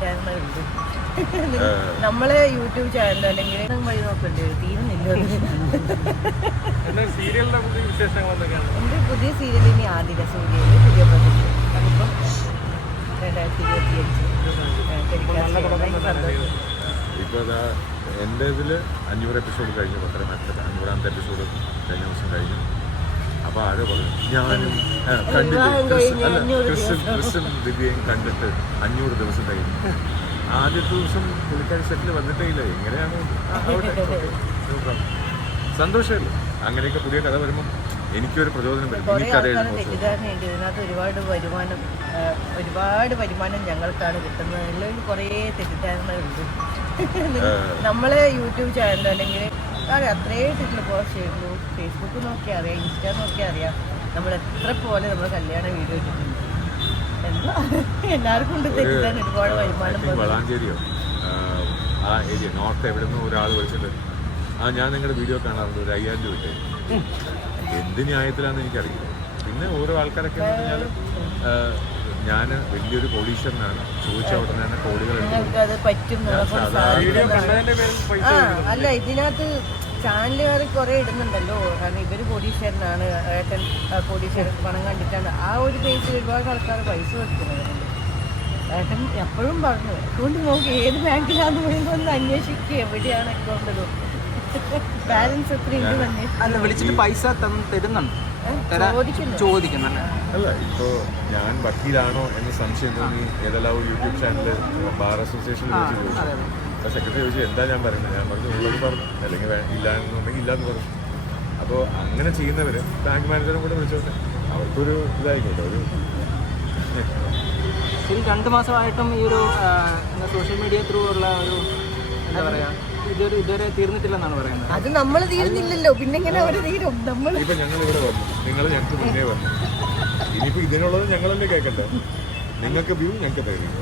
ഉണ്ട്. നമ്മളെ YouTube channel അല്ലെങ്കിൽ വഴി നോക്കേണ്ടി? വരും തീരുന്നില്ല പുതിയ സീരിയൽ ഇനി ആദില സൂര്യയിൽ പുതിയ പ്രൊജക്ട് അതിപ്പം രണ്ടായിരത്തി ഇരുപത്തി അഞ്ച് ഇപ്പോൾ അതാ എന്റെ ഇതിൽ അഞ്ഞൂറ് എപ്പിസോഡ് കഴിഞ്ഞു. മറ്റേ അഞ്ഞൂറാമത്തെ എപ്പിസോഡ് കഴിഞ്ഞ ദിവസം കഴിഞ്ഞു. അപ്പോൾ ആരോ പറഞ്ഞു ഞാനും കണ്ടിട്ട് അല്ല ക്രിസ്ത്യൻ ദിവ്യയും കണ്ടിട്ട് അഞ്ഞൂറ് ദിവസം കഴിഞ്ഞു. ആദ്യത്തെ ദിവസം പുള്ളിക്കാരി സെറ്റിൽ വന്നിട്ടേ ഇല്ല എങ്ങനെയാണ്. സന്തോഷമല്ലേ? അങ്ങനെയൊക്കെ പുതിയ കഥ വരുമ്പോൾ എനിക്കൊരു പ്രചോദനം വരും. ഈ കഥ ഇതിനകത്ത് ഒരുപാട് വരുമാനം ഒരുപാട് വരുമാനം ഞങ്ങൾക്കാണ് കിട്ടുന്നത്. കുറേ തെറ്റിദ്ധാരണകളുണ്ട്. നമ്മളെ യൂട്യൂബ് ചാനൽ അല്ലെങ്കിൽ അറിയാം സീറ്റിൽ പോസ്റ്റ് ചെയ്യുന്നു. ഫേസ്ബുക്ക് നോക്കി അറിയാം ഇൻസ്റ്റാ നോക്കി അറിയാം. നമ്മൾ എത്ര പോലെ നമ്മൾ കല്യാണ വീഡിയോ ഇട്ടിട്ടുണ്ട്. എന്താ? എല്ലാവർക്കും ഉണ്ട് തെറ്റിദ്ധാരണ ഒരുപാട് വരുമാനം വളാഞ്ചേരിയോ ആ, ഏരിയ നോർത്ത് എവിടെ നിന്ന് ഒരാൾ ആ ഞാൻ നിങ്ങളുടെ വീഡിയോ കാണാറുണ്ട് ഒരു അയ്യായിരം രൂപ എന്ത് ന്യായത്തിലാണെന്ന് എനിക്കറിയില്ല. പിന്നെ ഓരോ ആൾക്കാരൊക്കെ ഞാൻ വലിയൊരു കോടീശ്വരനാണ് ചോദിച്ച ഉടനെ തന്നെ കോടികൾ എടുത്തു അത് പറ്റും നമ്മളെ വീഡിയോ കണ്ടതിന്റെ പേരിൽ പൈസ അല്ല ഇതിനകത്ത് ചാനലുകാർ കുറെ ഇടുന്നുണ്ടല്ലോ. കാരണം ഇവർ കോടീശ്വരനാണ് ഏട്ടൻ കോടീശ്വരൻ പണം കണ്ടിട്ടാണ്. ആ ഒരു പേജിൽ ഒരുപാട് ആൾക്കാർ പൈസ വെക്കുന്നവരുണ്ട് ഏട്ടൻ എപ്പോഴും പറഞ്ഞു അക്കൗണ്ട് നോക്കി ഏത് ബാങ്കിലാന്ന് പറയുമ്പോൾ ഒന്ന് അന്വേഷിക്കുക എവിടെയാണ് അക്കൗണ്ട്? ബാലൻസ് അല്ല വിളിച്ചിട്ട് പൈസ തരുന്നുണ്ട്. ചോദിക്കുന്നുണ്ട്. അല്ല ഇപ്പോ ഞാൻ വക്കീലാണോ എന്ന് സംശയം തോന്നി. ഏതെല്ലാം യൂട്യൂബ് ചാനൽ ബാർ അസോസിയേഷൻ ചോദിച്ചു. സെക്രട്ടറി ചോദിച്ചു എന്താ ഞാൻ പറയുന്നത് ഞാൻ പറഞ്ഞു ഉള്ളത് പറഞ്ഞു. അല്ലെങ്കിൽ ഇല്ലാന്നുണ്ടെങ്കിൽ ഇല്ല എന്നുണ്ടെങ്കിൽ ഇല്ല എന്ന് പറഞ്ഞു. അപ്പോൾ അങ്ങനെ ചെയ്യുന്നവര് ബാങ്ക് മാനേജറും കൂടെ വിളിച്ചോട്ടെ. അവർക്കൊരു ഇതായിക്കോട്ടെ ഒരു രണ്ടു രണ്ട് മാസമായിട്ടും ഈ ഒരു സോഷ്യൽ മീഡിയ ത്രൂ ഉള്ള ഒരു എന്താ പറയാ ഇതുവരെ തീർന്നിട്ടില്ലെന്നാണ് പറയുന്നത്. അത് നമ്മൾ തീരുന്നില്ലല്ലോ പിന്നെ എങ്ങനെ അവർ തീരും? നമ്മൾ ഞങ്ങൾ ഇവിടെ വന്നു. നിങ്ങൾ ഞങ്ങൾക്ക് മുന്നേ വന്നു. ഇതിനുള്ളത് ഞങ്ങളല്ലേ കേൾക്കട്ടെ. നിങ്ങൾക്ക് വ്യൂ ഞങ്ങൾക്ക് തരും.